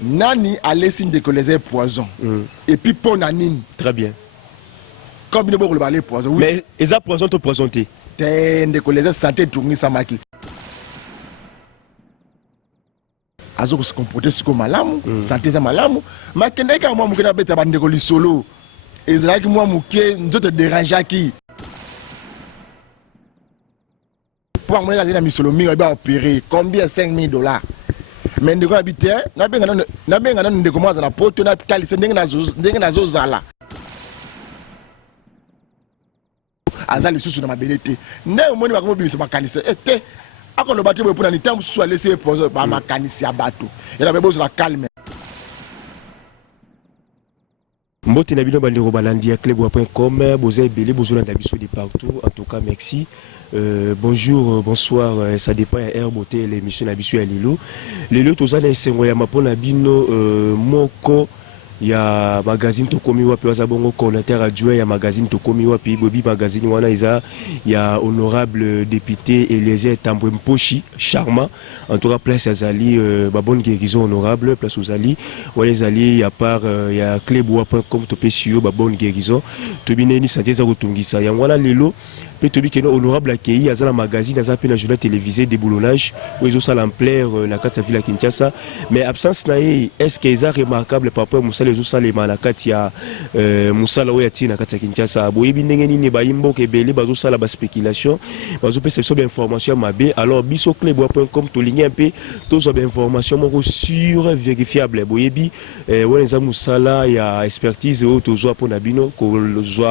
Nani a laissé décoller poison. Et puis pour Nanine. Très bien. Comme il ne peut poison. Oui. Mais ils ont poison te présenté. T'es décoller santé tourner sa maki. Azo se comporter sur malamu, santé za malamu. Ma kende ka moi mukena beta bande ko solo. Ezra ki moi muke nzoto déranger ki. Pour moi la misolo mi ba opérer combien $5,000. Mais ndeko habité na benga na ndeko moi za na poto na kalise ndenge na zo zala. Azali susu na mabelete. Ne omoni ba ko bibisa makalise. Ete akolo bato bo pona ni temps susu a laisser poser ba makanisi ya bato. Ela be bozo la calme. Mbote na bino bandeko balandi ya club.com boza ebele bozolanda biso de partout. En tout cas merci. Bonjour, bonsoir, ça dépend ya air beauté l'émission na biso ya lelo. Lelo tozana esengo ya mapona bino moko ya magazine tokomi wapi waza bongo coordinateur adjoint ya magazine tokomi wapi bobi magazine wana iza ya honorable député Eliezer Tambwe Mposhi charmant en tout cas place azali ba bonne guérison honorable place uzali wale zali ya part ya club.com topé sur ba bonne guérison tobineni santé za kotungisa yango wana lelo pe tobi keno honorable akei azala magazine aza pe na journal télévisé déboulonnage où ils ont ça l'ampleur na kati ya ville ya Kinshasa mais absence na ye est-ce que eza remarquable par rapport musala les salema na kati ya musala oya ti na kati ya Kinshasa boyebi ndenge nini bayimbo ke bele bazo sala ba spéculation bazo perception d'information mabe alors biso club.com to ligne un peu tous ba information moko sur vérifiable boyebi weza musala ya expertise o tozo pona bino ko zo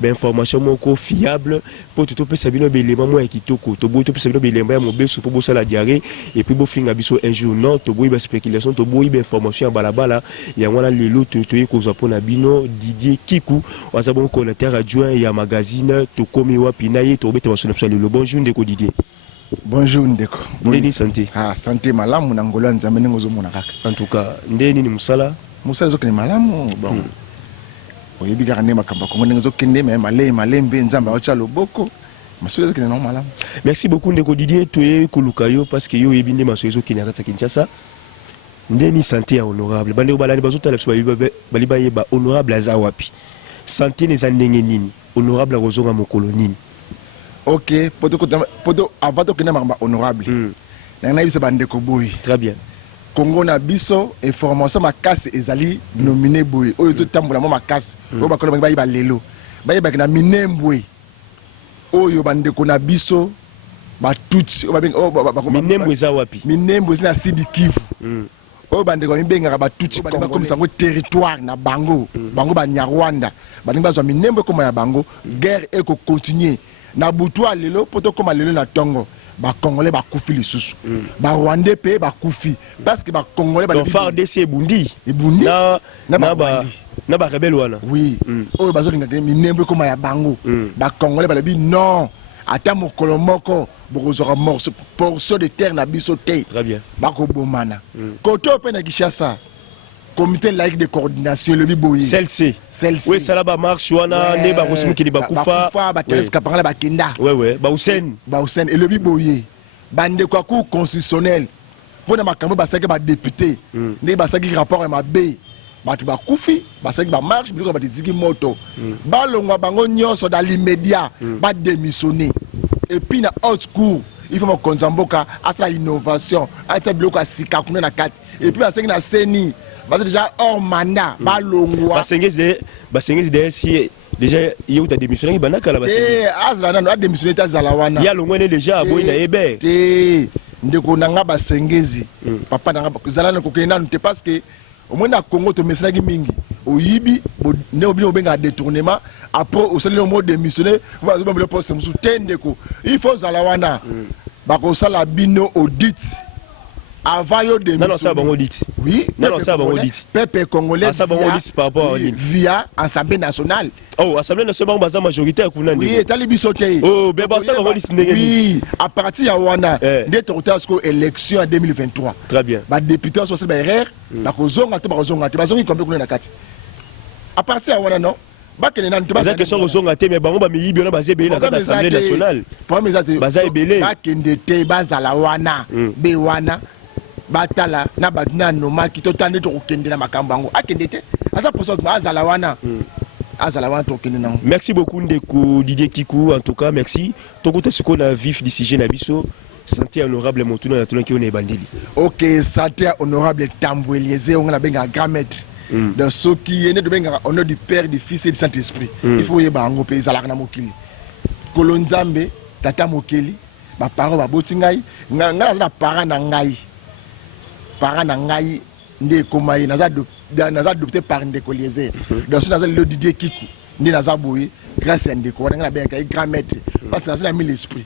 ba information moko fiable pour tout peut sabino belema mo kitoko to boy to peut sabino belema ya mobeso pour bosala diarrhée et puis bo finga biso un jour non to boy ba spéculation to boy ba information balabala ya ngwana lelo to ko za pona bino Didier Kikou waza bon coordinateur adjoint ya magazine to komi wapi na ye to beta basona lelo bonjour ndeko Didier. Bonjour ndeko. Ndeni santé. Ah santé malamu na ngolo nzambe ngozo mona kaka. En tout cas ndeni ni musala zo kene malamu bon. Oyebi ka ne makamba kongo ndenzo kende mais malembe nzamba ocha loboko masuzo kene no malamu. Merci beaucoup ndeko Didier toye kulukayo parce que yo yebi nde masuzo kene akata Kinshasa. Ndeni santé ya honorable bande balani bazotala biso baliba yeba honorable aza wapi santé ne ndenge nini honorable rozonga mokolo nini. OK poto avant to kena mamba honorable na bisa bande ko boy très bien Congo na biso information makasi ezali nominé boy oyo zo tambola mo makasi oyo bakolo bangi ba lelo ba na minembwe oyo bande ko na biso ba tutsi minembwe za wapi minembwe zina Sidi Kivu oyo bande ko mbenga ba tutsi ba comme ça ngo territoire na bango bango ba Nyarwanda ba ninga zo minembwe comme ya bango guerre eko continuer na butwa lelo poto comme lelo na tongo ba congolais ba kufi lisusu ba rwandais pe ba kufi parce que ba congolais ba FARDC ebundi na ba rebelle wana oui oyo bazo linga minembwe comme ya bango ba congolais ba lebi non ata mokolo moko bokozora morceau de terre na biso te très bien ba ko bomana koto pe na Kinshasa comité laïque de coordination le biboyi celle-ci oui ça là ba marche wana ne ba kosimukili ba kufa ba tereska parla ba kenda ouais ba Hussein et le biboyi bande kwa cour constitutionnel pona makambo ba saki ba député ne ba saki rapport ma b batu ba kufi ba saki ba marche biloko ba diziki moto ba longwa bango nyonso dans l'immédiat ba démissionner et puis na haute cour il faut qu'on zamboka à sa innovation à sa biloko asika kuna na kati et puis ba saki na seni parce déjà hors mandat balongwa basengezi si déjà yo ta démissionné banaka la basengezi azala na démissionné ta zalawana ya longwene déjà boy na ebe ndeko nanga basengezi papa nanga zalana ko kena nte parce que au moins na Congo to mesana ki mingi oyibi ne obi obenga détournement après au sali le mot démissionné va zo le poste musu tendeko il faut zalawana bako sala bino audit avant yo démissionner. Non, ça va audit. Oui, non, ça va audit. Peuple congolais ça va audit par rapport via Assemblée nationale. Oh, Assemblée nationale baza majoritaire kuna oui, etali bisote. Oh, beba ça va audit ndenge. Oui, à partir ya wana ndete rotasco élection en 2023. Très bien. Ba député so ba erreur, ba kozonga to ba kozonga te, bazongi combien kuna na kati. À partir ya wana non bakene na nto baza question kozonga te mais bango ba miyibi na bazebele na kati Assemblée nationale. Pour mes até. Baza ebele. Bakende te bazala wana, be wana. batala na badina noma ki to tande to kende na makambango akende te asa poso azala wana azala wana to kende na. Merci beaucoup Ndeko Didier Kikou, en tout cas merci tokuta siko na vif du sujet na biso. Santé honorable Montuna na tuna ki on e bandeli. OK, santé honorable Tambou Eliezer on a benga grand maître. Donc ce qui est né de benga au nom du Père, du Fils et du Saint-Esprit. Il faut yeba ngo pe ezala na mokili. Kolonzambe tata mokeli ba parents ba boti ngai nga na parents na ngai. Parents na ngai nde komai naza adopté par Ndeko Eliezer. Donc ce naza le Didier Kikou ndi naza boye grâce à Ndeko on a benga grand maître parce que naza na mis l'esprit.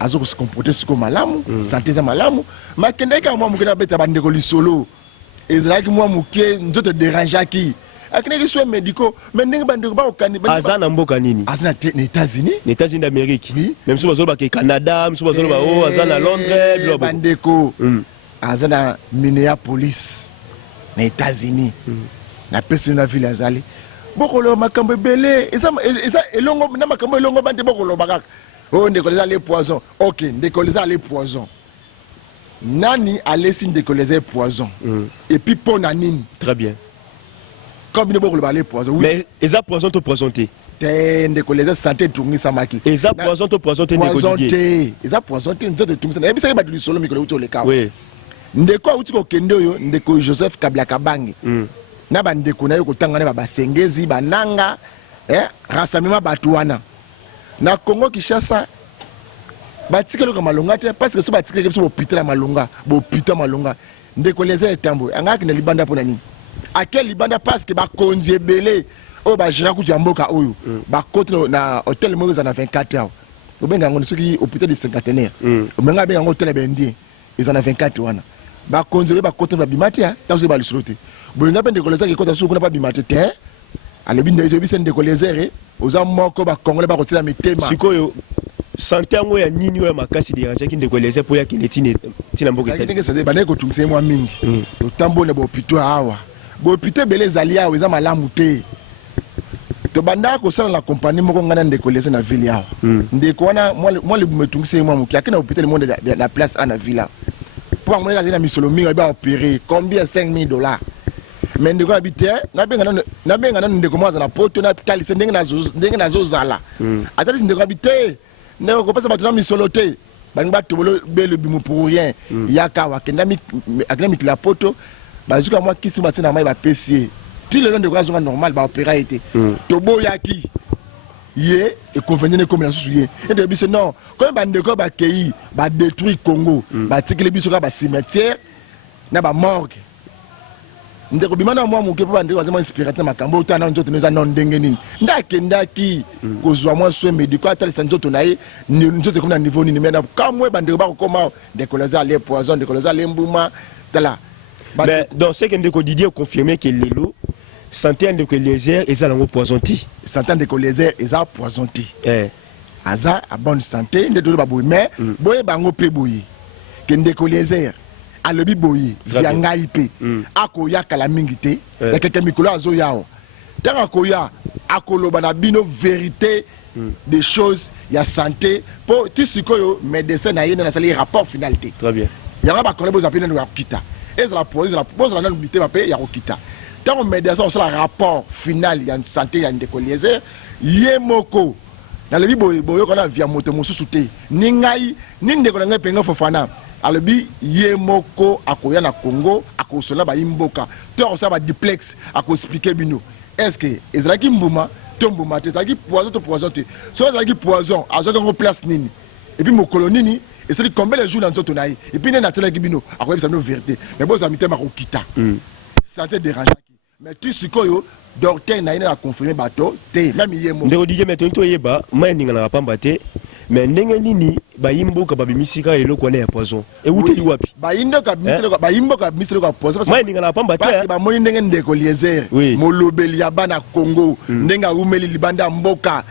Azo se comporter siko malamu santé za malamu makende ka mwa mukena beta bandeko lisolo ezalaki mwa muke nzoto déranger ki akene ki soins médicaux mais ndenge bandeko ba okani azana mboka nini azana les États-Unis d'Amérique oui même si bazo ba ke Canada même si bazo ba o azana Londres globe bandeko azana Minneapolis les États-Unis na personne na ville azali bokolo makambo belé eza elongo na makambo elongo bande bokolo bakaka. Oh, Ndeko Eliezer les poisons. Ok, Ndeko Eliezer les poisons. Nani a laissé Ndeko Eliezer poison. Et puis pour Nanine. Très bien. Comme il ne les poisons. Mais ils ont poison te poisonté. Ndeko Eliezer santé tourner sa maki. Ils ont poison te poisonté Ndeko Didier. Ils ont poisonté nous de tourner ça. Et puis ça il va du solo Mikolo Uto le cas. Oui. Ndeko Uti ko kendo yo Ndeko Joseph Kabila Kabange. Na ba Ndeko na yo ko tanga na ba Sengezi bananga rassemblement batuana. Na Congo Kinshasa batikelo ka malonga te parce que so batikelo ke so hôpital malonga hôpital malonga Ndeko Eliezer etambo angaki na libanda pona nini akel libanda parce que ba konzi ebele o ba jira ku jamboka oyo ba kote na hôtel mo za na 24 heures o benga ngoni soki hôpital de cinquantenaire o benga benga hôtel bendi ezana 24 wana ba konzi ba kote na bimati ha tazo ba lisolote bolinga pe Ndeko Eliezer ke kota so kuna ba bimati te alobi ndezo bi Ndeko Eliezer oza moko ba congolais ba kotina mitema sikoyo santé yango ya nini oyo makasi déranger ki Ndeko Eliezer po ya keletine tina mboka tete ngese de bana ko tungisa mwa mingi to tambola bo pito awa bo pito bele zali awa eza malamu te to banda ko sala la compagnie moko ngana Ndeko Eliezer na ville awa Ndeko wana moi le bumetungisa mwa muki akina hôpital monde de la place à la ville pour moi na misolo mingi ba opérer combien $5,000 mais Ndeko habité na benga na Ndeko mwaza na poto na talise ndenge na zozala atali Ndeko habité Ndeko ko pesa batuna misolo te bani batobolo belo bimu pour rien yaka wakenda akena la poto bazuka mwa kisi matina mai ba pesier ti le Ndeko azonga normal ba opéra été tobo yaki ye et convenir comme la souye et de biso non comme ba Ndeko ba kei ba détruire Congo ba tikele biso ka ba cimetière na ba morgue Ndeko bimana mwa muke po Ndeko azama inspirateur makambo utana nzoto neza non ndenge nini ndakendaki kozwa mwa soin médical atalisa nzoto naye nzoto comme na niveau nini mais na kamwe Ndeko ba kokoma Ndeko Eliezer les poisons Ndeko Eliezer les mbuma tala mais donc c'est que Ndeko Didier confirmé que lelo santé Ndeko Eliezer eza lango poisonté santé Ndeko Eliezer eza poisonté aza a bonne santé ndeko ba boye mais boye bango pe boye que Ndeko Eliezer alobi boye via ngai pe akoya kala mingi te na keke mikolo azo yao tanga koya akoloba na bino vérité des choses ya santé pour tisikoyo médecin na yena na sali rapport finalité très bien yanga ba kola boza pena no yakita ezala pose la nubité ba pe ya kokita tango médecin osala rapport final ya santé ya Ndeko Eliezer yemoko na lebi boye kona via moto mosusu te ni ngai ni Ndeko na ngai penga fofana alobi ye moko akoya na Congo akosola ba imboka to osala ba duplex ako expliquer bino est-ce que ezalaki mbuma to mbuma te ezalaki poison to poison te so ezalaki poison azoka ngo place nini et puis mokolo nini et c'est combien de jours dans nzoto nayi et puis na tela ki bino akoya bisa no vérité mais boza mitema ko kita ça te dérange mais tu sikoyo docteur na ina confirmer bato te même ye moko Ndeko Didier mais to yeba mai ninga na pamba te mais ndenge nini bayimboka babimisika eloko na ya poison e wuteli wapi bayimboka bimiselo ka poison mai ninga na pamba te parce que ba moni ndenge Ndeko Eliezer molobeli ya bana Congo ndenge umeli libanda mboka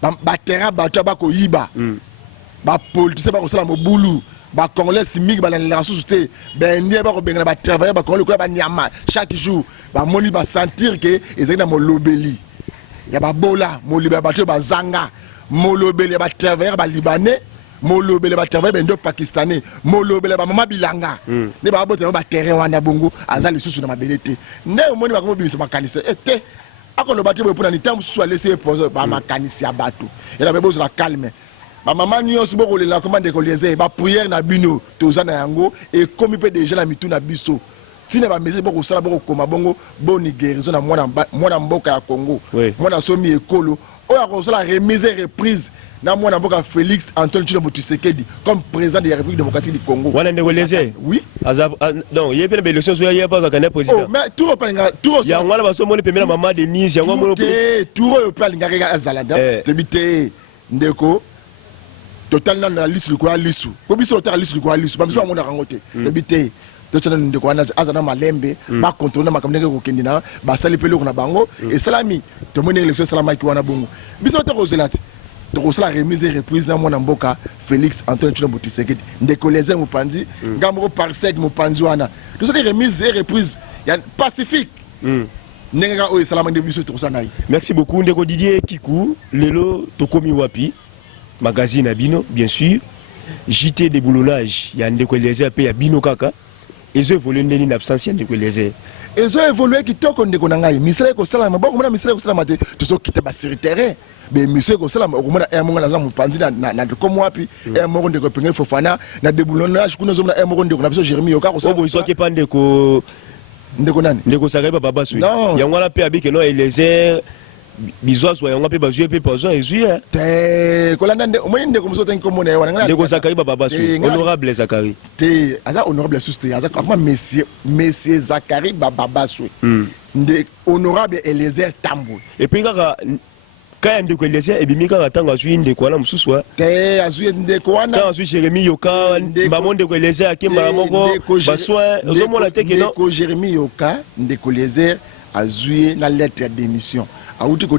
ba terrain bato ba ko yiba ba politicien ba ko sala mobulu ba congolais simik ba la société ben ndie ba ko benga ba travailler ba congolais ko ba nyama chaque jour ba moni ba sentir que ezali na molobeli ya ba bola molibela bato ba zanga molobeli ba travailler ba libanais molobele ba travail bendo pakistanais molobele ba mama bilanga ne ba bote ba terrain wana bongo azali susu na mabelete ne omoni ba ko bibisa makanisa ete akolo ba tebo pona ni temps susu laisser poser ba makanisi ya bato et la bebozo la calme ba mama nyonso boko le la commande ko liese ba prière na bino tozana yango et comme peut déjà la mitu na biso tina ba message boko sala boko koma bongo boni guérison na mwana mboka ya Congo mwana somi ekolo oya ko sala remise reprise na mwana mboka Félix Antoine Tshilombo Tshisekedi comme président de la République démocratique du Congo. Wana ndeko leze. Oui. Non, il y a pas d'élection sur il y a pas un président. Oh, mais tout repalinga tout il y a ngwana baso moni pemela maman Denise, ya ngwana tout repalinga ga azalanda. Tebite ndeko total na liste ko alisu. Ko biso total liste ko alisu. Ba biso ngona rangote. Tebite total ndeko wana azana malembe ba contrôler makamnenge ko kendina ba sali pelo na bango et salami to moni élection salama ki wana bongo. Biso to rozelate. Donc la remise et reprise dans mon amboka Félix Antoine Tshilombo Tshisekedi ndeko leze mupanzi ngamoko parsec mupanzi wana tout ça remise et reprise ya pacifique nenga o salama de biso to sana. Merci beaucoup ndeko Didier Kikou lelo tokomi wapi magazine abino bien sûr JT de boulonnage ya ndeko leze pe ya bino kaka ezo évoluer ndeni na absence ya ndeko leze ezo évoluer kitoko ndeko na ngai misere ko salama boko mona misere ko salama te to so kite ba sur terrain. Mais monsieur ko sala ko mona e monga na mupanzi na ko mwapi e mongo ndeko pinga Fofana na déboulonnage kuna zo na e mongo ndeko na biso Jérémie Yoka ko sala bo so ke pande ko ndeko nani ndeko sakaiba baba sui ya ngwana pe abike no Eliezer bizoswa ya ngwa pe bazue pe pozo ezui te ko landa nde omoni ndeko muso ten ko mona ya wana ndeko sakaiba baba sui honorable Zakari te aza honorable suste aza comment monsieur Zakari baba sui nde honorable Eliezer Tambo et puis kaya ndeko Eliezer ebimika katanga azui ndeko wana mususwa te azui ndeko wana ta azui Jérémie Yoka mbamo ndeko Eliezer akimba moko baswa ozomona teke non ndeko Jérémie Yoka ndeko Eliezer azui na lettre de démission auti ko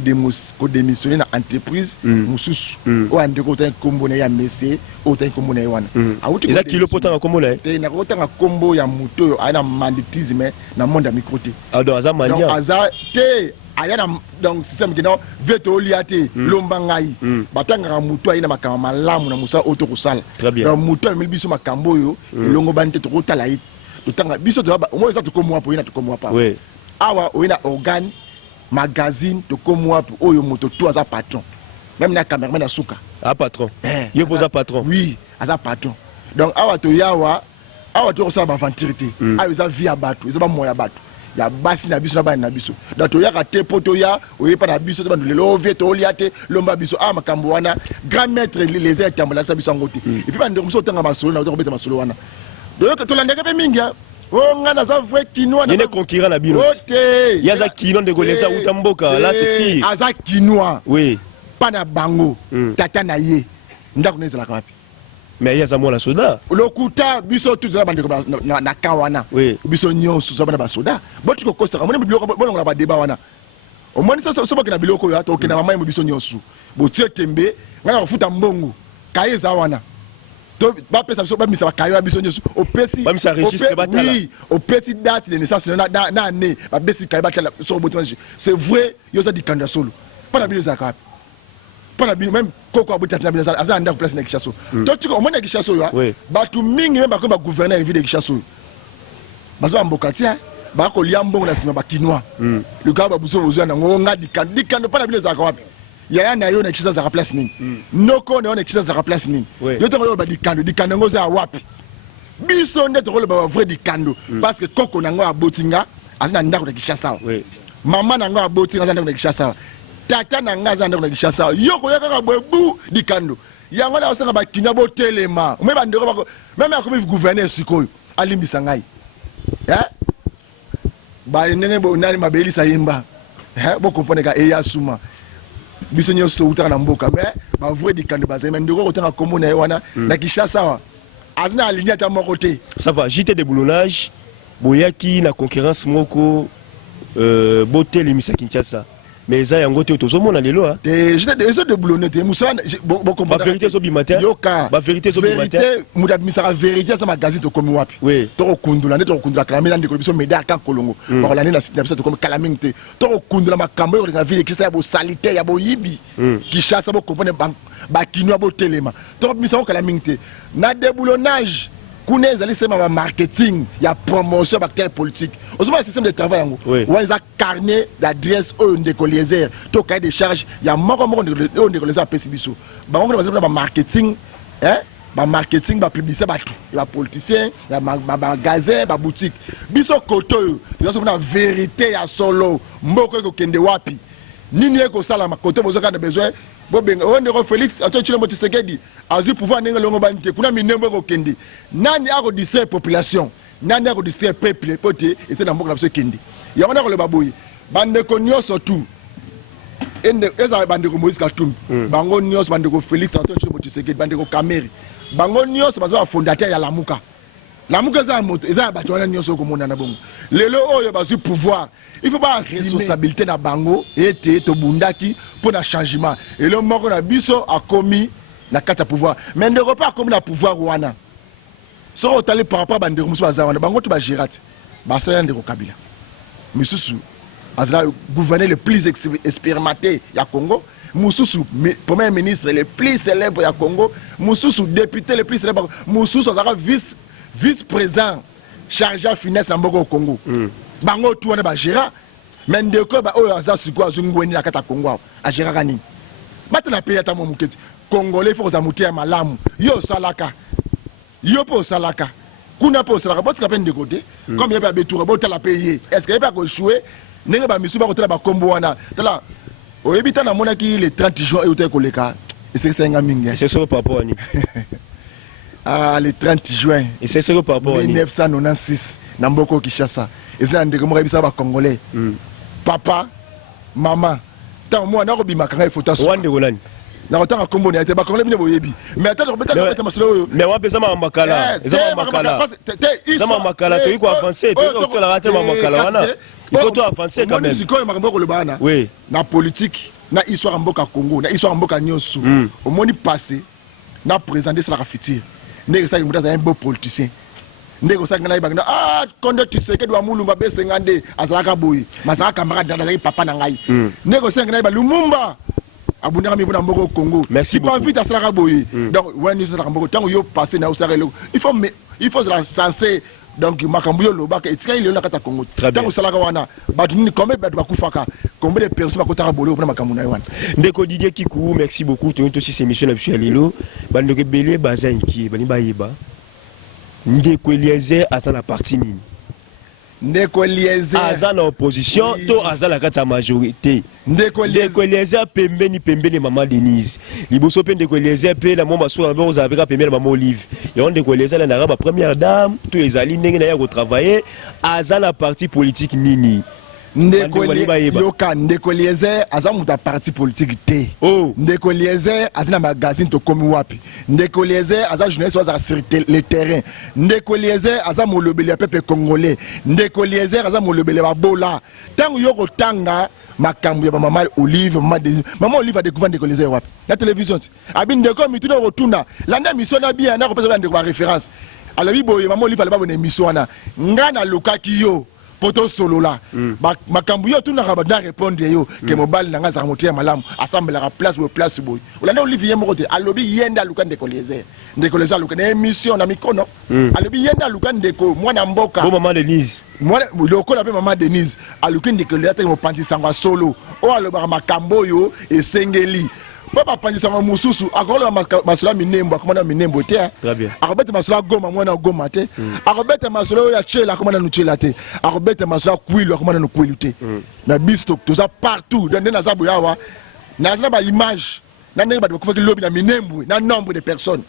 démissionner na entreprise mususu o andeko ta kombo na ya messe o ta kombo na wana auti ko kilo potanga kombo na te na ko tanga kombo ya muto yo ana banditisme na monde microté donc aza mandia donc aza te ayana donc système qui non veto liate lomba ngai batanga muto ayina makama malamu na musa auto ko sala donc muto ameli biso makambo yo elongo bante to ko tala yi to tanga biso to au moins ça to komwa po ina to komwa pa oui awa oina organe magazine to komwa po oyo moto to aza patron même na cameraman na suka patron yo poza patron oui aza patron donc awa to yawa awa to ko sala ba ventirité awa za via bato eza ba moya bato ya basi na biso na bana na biso da to ya ka te poto ya oyepa na biso to bandule lo veto liate lomba biso makambo wana grand maître les aides tambola sa biso ngote et puis bande ko so tanga masolo na to beta masolo wana donc to landeka pe mingi o ngana za vrai kinois na concurrent na bino ote ya za kino de goleza utamboka là c'est si aza kinois oui pana bango tata na ye ndako nezala kapi mais ya za mona soda lokuta biso tout za bande na kawana biso nyonso za bana ba soda boti ko kosa moni biloko bolonga ba débat wana o moni to so bakina biloko yo ata okina mama mo biso nyonso botie tembe ngana kufuta mbongo kaeza wana to ba pesa biso ba misa ba kayo biso nyonso o pesi ba misa registre batala oui au petit date de naissance na année ba besi kayo batala so botima c'est vrai yo za dikanda solo pas na bileza kapi pas na même koko abota na bileza aza nda place na kishaso to tiko o mona kishaso yo ba tu mingi ba ko ba gouverneur ville de kishaso bazaba mbokatia ba ko liambongo na sima ba kinois le gars ba buso bozo na ngonga dikanda pas na bileza kapi yaya na yo na kisasa za place nini noko na yo na kisasa za place nini yo to ba dikando ngoza wapi biso nde to ba vrai dikando parce que koko na ngo abotinga azina ndako na kishasa mama na ngo abotinga azina ndako na kishasa tata na ngo azina ndako na kishasa yoko yaka bwebu dikando yango na osanga ba kinya bo telema me ba ndeko ba même akomi gouverneur sikoyo alimbisa ngai ba ndenge bo nani mabeli sayemba bo comprendre ka eya suma biso nyonso utaka na mboka mais ba vrai dikando bazema ndeko kotanga komona ye wana na kishasa azina aligné ta mon côté ça va JT de boulonnage boyaki na concurrence moko beauté limisa Kinshasa mais ça yango te tozomona lelo hein. J'étais de boulonner te musala ba vérité so bimatin yoka ba vérité so bimatin vérité muda misara vérité ça magazine to komi wapi oui to kundula ne to kundula kala mena ndiko biso média ka kolongo ba la na site na biso to komi kala mingte to kundula makambo yo na ville qui ça ya bo salité ya bo yibi qui chasse bo comprendre ba kinwa bo telema to misara kala mingte na déboulonnage kuna ezali sema ma marketing ya promotion bactère politique osoma système de travail yango wa za carnet d'adresse au ndeko Eliezer to cahier de charge ya moko ndeko Eliezer pesi biso bango ba marketing ba marketing ba publicité ba tout ba politicien ya magasin ba boutique biso koto yo so na vérité ya solo mboko ko kende wapi nini eko sala ma kote bozaka na besoin bobenga ondeko Félix ato chile Motisekedi azu pouvoir ninga longo banite kuna minembo ko kende nani ako distraire population nani ako distraire peuple pote était na mboka na biso kende ya ona ko le baboyi bandeko nyoso tout ende eza bandeko Moïse Katumbi bango nyoso bandeko Félix ato chile Motisekedi bandeko Kameri bango nyoso bazo fondateur ya Lamuka Lamuka za moto eza bato wana nyoso ko mona na bongo lelo oyo bazu pouvoir il faut pas responsabilité na bango ete to bundaki pour na changement et le moko na biso a commis na kata pouvoir mais ndeko pas commis na pouvoir wana so otali par rapport bandeko musu bazawana bango to ba Gérard ba sala ndeko Kabila misusu azala gouverner le plus expérimenté ya Congo Moussoussou, premier ministre le plus célèbre ya Congo, Moussoussou député le plus célèbre, Moussoussou azala vice-président chargé à finance au Congo. Bango tout on ba Gérard, mais ndeko ba oyo aza siko azungweni na kata Congo a Gérard kani. Bata na paye ta momuketi. Congolais faut zamutia malamu. Yo salaka. Yo po salaka. Kuna po salaka botika peine de côté. Comme yeba betour bota la payer. Est-ce que yeba ko jouer nenge ba misu ba ko tela ba kombo wana. Tala oyebita na monaki le 30 juin et au koleka. Et c'est ça mingi. C'est ça papa ani. Ah, le 30 juin. Et c'est ça papa 1996 na Mboko Kinshasa. Et c'est ndeko mo yebisa ba Congolais. Papa, maman. Tant moi na robima kanga il faut ta so. Wande golani. Na otanga kombo na te ba Congolais bine boyebi. Mais attends robeta masolo. Mais wa pesa ma makala. Ezama makala. Ezama makala to iko avancer, to iko tsela rate ma makala wana. Il faut tout avancer quand même. Siko makambo ko le bana. Oui. Na politique, na histoire mboka Congo, na histoire mboka nyosu. Au moni passé, na présenter ça la futur. Ndeko ça il un beau politicien. Ndeko ça ngana ibanga ah konde Tshisekedi wa mulumba be 50 azalaka boyi. Mazaka camarade na papa na ngai. Ndeko ça ngana ba Lumumba. Abundaka mi bona mboko Congo. Merci beaucoup. Pas vite azalaka boyi. Donc wani ça la mboko tango yo passer na osaka il faut la sensé. Donc makambo yo lobaka etika ile na kata Congo. Tango salaka wana batu ni combien batu bakufaka. Combien de personnes bakotaka bolo na makambo na wana. Ndeko Didier Kikou, merci beaucoup. Tu es aussi ces missions à Lilo. Bandeko belé bazin qui bani bayeba. Ndeko Eliezer asa la partie nini. Ndeko Eliezer asa na opposition to asa la kata majorité. Ndeko Eliezer pembeni maman Denise. Liboso pe Ndeko Eliezer pe la moma so ba oza avec pembeni maman Olive. Ya Ndeko Eliezer na ba première dame, to ezali ndenge na ya ko travailler asa la parti politique nini. Ndeko Eliezer aza muta parti politique te. Ndeko Eliezer aza na magazine to komi wapi. Ndeko Eliezer aza journaliste aza sur le terrain. Ndeko Eliezer aza molobeli ya peuple congolais. Ndeko Eliezer aza molobeli ba bola. Tango yoko tanga makambo ya maman Olive, maman Olive a découvert Ndeko Eliezer wapi. La télévision. Abi ndeko mituna rotuna. Landa mission na bien na ko pesa ndeko ba référence. Alors bi boye maman Olive alaba bona mission wana. Ngana lokaki yo. Poto solo là makambu yo tuna ka na répondre yo ke mobile na ngaza motia malamu assemble la place boy olanda Olivier Morote alobi yenda luka Ndeko Eliezer luka na émission na mikono alobi yenda luka ndeko mwana mboka bon maman Denise mwana lokola pe maman Denise aluki Ndeko Eliezer mo panti sangwa solo o aloba makambo yo esengeli papa panzi sangwa mususu akola masula minembo akomana minembo te très bien akobeta masula goma mwana goma te akobeta masula ya chela akomana no chela te akobeta masula kwilu akomana no kwilu te na bisto toza partout dans na zabu yawa na zana ba image na ndenge ba kofaki lobi na minembo na nombre de personnes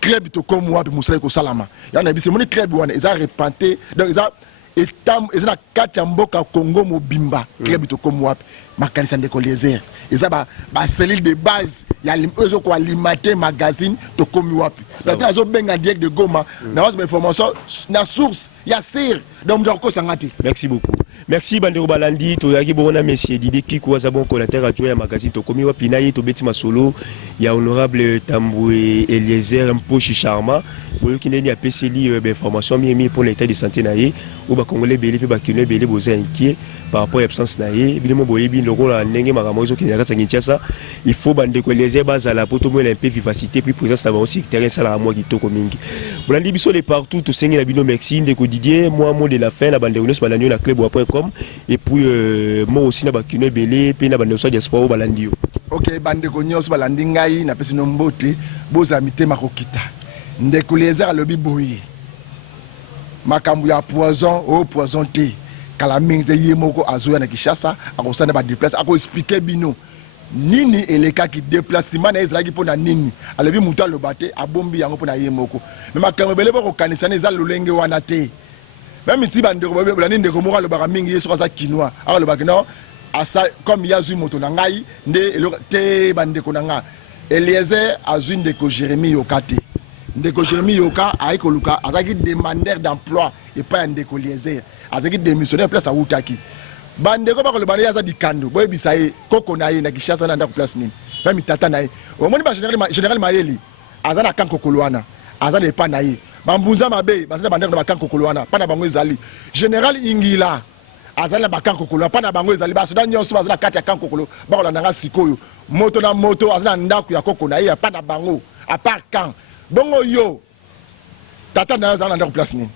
club to comme wapi musala ko salama ya na bisi moni club wana eza repenté donc eza etam eza na kati ya mboka Congo mobimba club to comme wapi makanisa Ndeko Eliezer eza ba cellule de base ya ezo ko alimenter magazine to komi wapi la zo benga direct de Goma na wazo information na source ya sir donc ndoko sangati. Merci beaucoup. Merci Bandero Balandi, Toyaki Borona Messier Didi Kikou Azabon Collater à Joya Magazine, Tokomi Wapinaye, Tobeti Masolo, il y a honorable Tamboué Eliezer Mpochi Charma, Boyoki Neni a PCLI information mis pour l'état de santé naïe, ou Bakongolais Bélé, Bakine Bélé, Bozé inquiet par rapport à l'absence naïe, Bilemo Boyebi, le rôle à Nenge Maramozo qui n'est pas Sanginchasa, il faut Bandeko Eliezer Bazala, Potomo, un peu vivacité, puis présence d'avoir aussi terrain Salamoi qui Tokomingi. Bolandi Bisso les partout, tout Sengi Labino Merci, Ndeko Didier, moi, mot de la fin, la Bandero Balanio, la Clebois.com, et puis moi aussi, na Bakine Bélé, puis na Bandero Diaspora au Balandio. Ok, Bandeko Nyos Balandi Ngai, na Pesi Nombote, Bozamite Makokita. Ndeko Eliezer Lobi Boye. Makambu ya poison, oh poison te. Kalaming te yemoko azoya na Kishasa, akosana ba déplacer, ako expliquer bino. Nini eleka ki déplacement na ezalaki pona nini. Alobi mutu alobate abombi yango pona yemoko. Mais makambu belé boko kanisa eza lolenge wana te. Même si bandeko bolani ndeko moko alobaka mingi yeso kaza kinois. Alobaka non asa comme yazui moto na ngai nde te bandeko na nga. Eliezer azui ndeko Jérémie Yokate. Ndeko Jérémie Yoka aiko luka azaki demandeur d'emploi et pas ndeko Eliezer. Azaki démissionnaire place à Outaki. Bandeko ba kolobana yaza dikando boy bisaye koko na ye na Kishasa na ndako place nini. Même tata na ye. Au moins ba général Mayeli azana kanko kolwana. Azana epa na ye. Bambunza mabe bazana bandeko na kanko kolwana pa na bango ezali. Général Ingila azana ba kanko kolwana pa na bango ezali ba soda nyonso bazana kati ya kanko kolo ba kolanda nga sikoyo. Moto na moto azana ndako ya koko na ye pa na bango à part quand. Bongo yo tata na azana ndako place nini.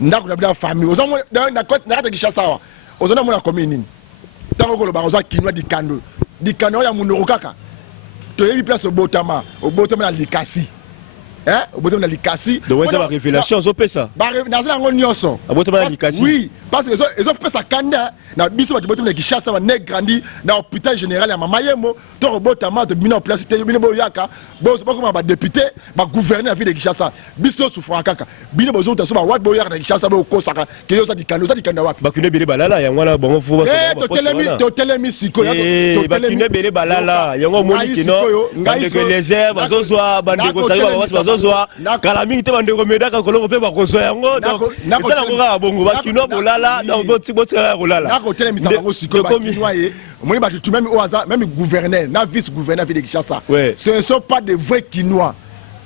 Ndako na bila famille ozo na kata Kishasa wa ozona mona commune nini tango ko lo ba oza kinwa dikano ya munoro kaka to yebi place obotama na likasi obotama na likasi donc ça va révélation ozo pesa ba na zela ngo nyonso obotama na likasi oui parce que ezo pesa kanda na biso ba botama na Kishasa ba ne grandi na hôpital général ya mama yemo to obotama to bino place te bino boyaka bozo bako ba député ba gouverneur ville de Kishasa biso souffra kaka bino bozo ta so ba wat boyaka na Kishasa ba okosaka ke yo sa dikano wapi bakune bele balala yango na bongo fuba to telemi siko ya to bakune bele balala yango moni kino bandeko Eliezer bazozwa bandeko sali bazozwa kala mingi te bandeko medaka kolongo pe bakozwa yango donc ça na ngaka bongo bakino bolala donc botira bolala ko telemisa bango siko ba kinoye moni ba tu même gouverneur na vice gouverneur de Kishasa ce ne sont pas des vrais Kinois.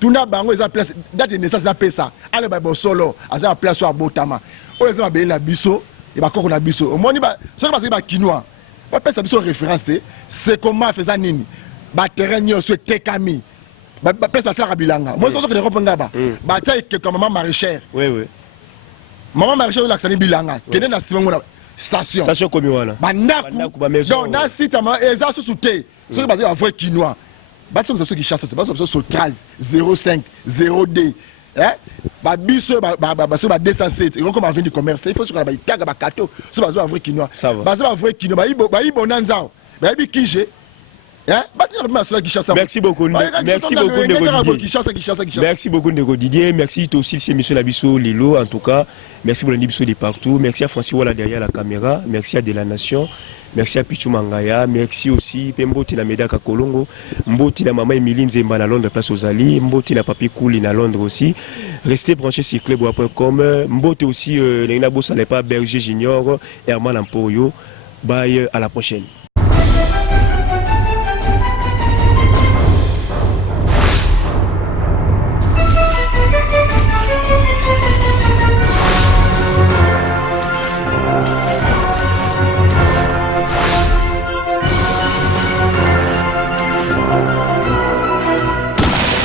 Tuna bango eza place date de naissance na pesa ale ba bosolo aza place so abotama o eza ba na biso e ba koko na biso omoni ba so ba Kinois ba pesa biso référence c'est comment faisant nini ba terrain nyonso tekami ba pesa sala bilanga moi so que Europe ngaba ba tia ke comme maman maraîchère oui maman maraîchère la xani bilanga kene na simongo na station komi wana bandaku donc na site ma eza sous te so que ba vrai Kinois. Parce que ceux qui chassent, c'est pas sur 13, 05, 0D. Bah, biso, bah, 207. Et comme on vient du commerce, il faut que bah, kaga bah, kato. C'est pas vrai Kinois. Bah, c'est pas vrai Kinois. Bah, il bonanza. Bah, il kije. Merci beaucoup. Merci beaucoup Didier. Merci beaucoup Didier. Merci aussi ces messieurs Labisso Lilo en tout cas. Merci pour le Nibisso de partout. Merci à Francis Walla derrière la caméra. Merci à De La Nation. Merci à Pichou Mangaya. Merci aussi Mboti la Médaka Kolongo. Mboti la maman Emilie Nzemba à Londres, place aux Ali. Mboti la papi Kouli à Londres aussi. Restez branchés sur clebois.com. Mboti aussi Léna Bossa n'est pas Berger Junior. Herman Ampoyo. Bye, à la prochaine.